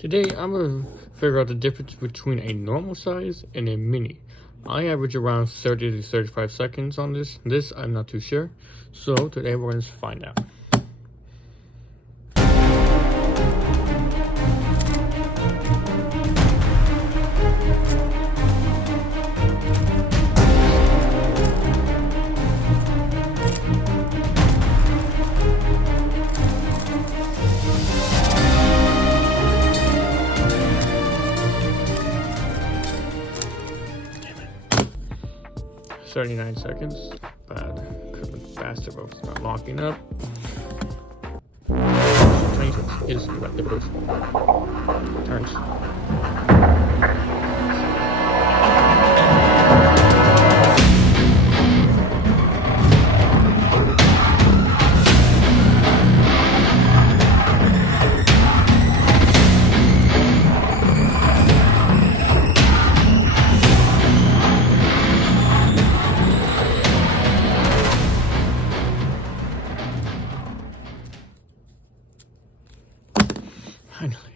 Today, I'm going to figure out the difference between a normal size and a mini. I average around 30 to 35 seconds on this. This, I'm not too sure. So, today we're going to find out. Damn it. 39 seconds. Bad. Could have been faster, but it's not locking up. 26 is right there, goes. Turns. Finally.